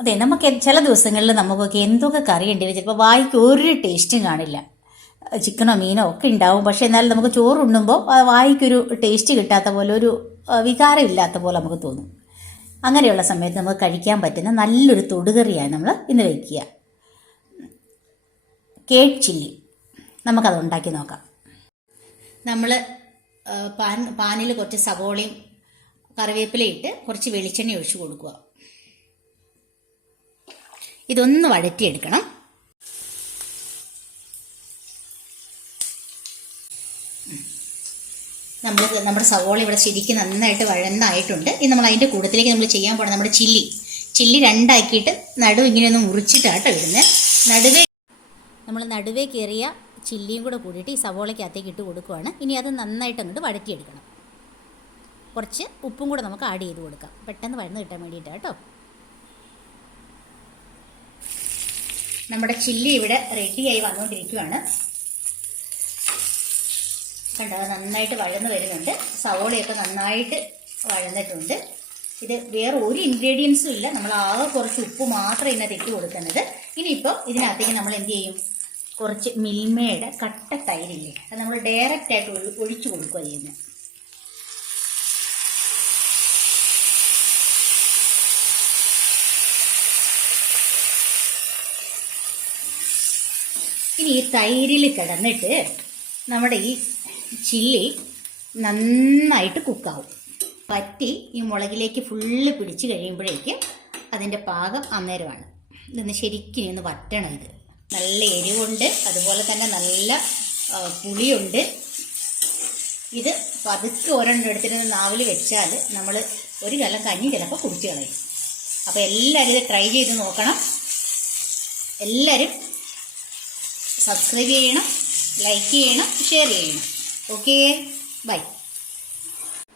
അതെ, നമുക്ക് ചില ദിവസങ്ങളിൽ നമുക്കൊക്കെ എന്തൊക്കെ കറി ഉണ്ടെങ്കിലും ചിലപ്പോൾ വായിക്ക് ഒരു ടേസ്റ്റും കാണില്ല. ചിക്കനോ മീനോ ഒക്കെ ഉണ്ടാവും, പക്ഷെ എന്നാലും നമുക്ക് ചോറുണ്ണുമ്പോൾ വായിക്കൊരു ടേസ്റ്റ് കിട്ടാത്ത പോലെ, ഒരു വികാരം ഇല്ലാത്ത പോലെ നമുക്ക് തോന്നും. അങ്ങനെയുള്ള സമയത്ത് നമുക്ക് കഴിക്കാൻ പറ്റുന്ന നല്ലൊരു തൊടുകറിയാണ് നമ്മൾ ഇന്ന് വയ്ക്കുക. കേട്ട് ചില്ലി. നമുക്കത് ഉണ്ടാക്കി നോക്കാം. നമ്മൾ പാനിൽ കുറച്ച് സവോളയും കറിവേപ്പിലയും ഇട്ട് കുറച്ച് വെളിച്ചെണ്ണ ഒഴിച്ചു കൊടുക്കുക. ഇതൊന്ന് വഴറ്റിയെടുക്കണം. നമ്മുടെ സവോള ഇവിടെ ശരിക്കും നന്നായിട്ട് വഴന്നായിട്ടുണ്ട്. ഇനി നമ്മൾ അതിൻ്റെ കൂട്ടത്തിലേക്ക് നമ്മൾ ചെയ്യാൻ പോകണം നമ്മുടെ ചില്ലി രണ്ടാക്കിയിട്ട് ഇങ്ങനെയൊന്ന് മുറിച്ചിട്ടാട്ടോ ഇടുന്നത്. നടുവേ കയറിയ ചില്ലിയും കൂടെ കൂടിയിട്ട് ഈ സവോളയ്ക്കകത്തേക്ക് ഇട്ട് കൊടുക്കുകയാണ്. ഇനി അത് നന്നായിട്ട് അങ്ങോട്ട് വഴറ്റിയെടുക്കണം. കുറച്ച് ഉപ്പും കൂടെ നമുക്ക് ആഡ് ചെയ്ത് കൊടുക്കാം, പെട്ടെന്ന് വഴന്ന് കിട്ടാൻ വേണ്ടിയിട്ട് കേട്ടോ. നമ്മുടെ ചില്ലി ഇവിടെ റെഡിയായി വന്നുകൊണ്ടിരിക്കുകയാണ്. കണ്ടോ, നന്നായിട്ട് വഴന്ന് വരുന്നുണ്ട്. സവോളയൊക്കെ നന്നായിട്ട് വഴന്നിട്ടുണ്ട്. ഇത് വേറെ ഒരു ഇൻഗ്രീഡിയൻസും ഇല്ല, നമ്മൾ ആകെ കുറച്ച് ഉപ്പ് മാത്രം ഇതിനകത്ത് ഇട്ട് കൊടുക്കുന്നത്. ഇനിയിപ്പോൾ ഇതിനകത്തേക്ക് നമ്മൾ എന്ത് ചെയ്യും, കുറച്ച് മിൽമയുടെ കട്ട തൈരില്ലേ, അത് നമ്മൾ ഡയറക്റ്റായിട്ട് ഒഴിച്ചു കൊടുക്കുക ചെയ്യുന്നത്. ഇനി ഈ തൈരിൽ കിടന്നിട്ട് നമ്മുടെ ഈ ചില്ലി നന്നായിട്ട് കുക്കാവും. പറ്റി ഈ മുളകിലേക്ക് ഫുള്ള് പിടിച്ച് കഴിയുമ്പോഴേക്കും അതിൻ്റെ പാകം അന്നേരമാണ്. ഇതൊന്ന് ശരിക്കും ഒന്ന് വറ്റണം. ഇത് നല്ല എരിവുണ്ട്, അതുപോലെ തന്നെ നല്ല പുളിയുണ്ട്. ഇത് പതുക്കെ ഒരെണ്ണം എടുത്തിട്ട് നാവിൽ വെച്ചാൽ നമ്മൾ ഒരു കലം കഞ്ഞി ചിലപ്പോൾ കുടിച്ച് കളയും. അപ്പോൾ എല്ലാവരും ഇത് ട്രൈ ചെയ്ത് നോക്കണം. എല്ലാവരും സബ്സ്ക്രൈബ് ചെയ്യണം, ലൈക്ക് ചെയ്യണം, ഷെയർ ചെയ്യണം. Okay, bye.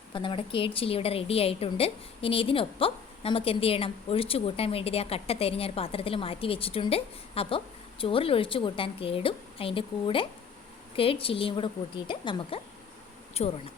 അപ്പോൾ നമ്മുടെ കേട്ട് ചില്ലി ഇവിടെ റെഡി ആയിട്ടുണ്ട്. ഇനി ഇതിനൊപ്പം നമുക്ക് എന്ത് ചെയ്യണം, ഒഴിച്ചു കൂട്ടാൻ വേണ്ടി ആ കട്ട തരി ഞാൻ പാത്രത്തിൽ മാറ്റി വെച്ചിട്ടുണ്ട്. അപ്പോൾ ചോറിൽ ഒഴിച്ചു കൂട്ടാൻ കേടും അതിൻ്റെ കൂടെ കേട്ട് ചില്ലിയും കൂടെ കൂട്ടിയിട്ട് നമുക്ക് ചോറുണ്ണാം.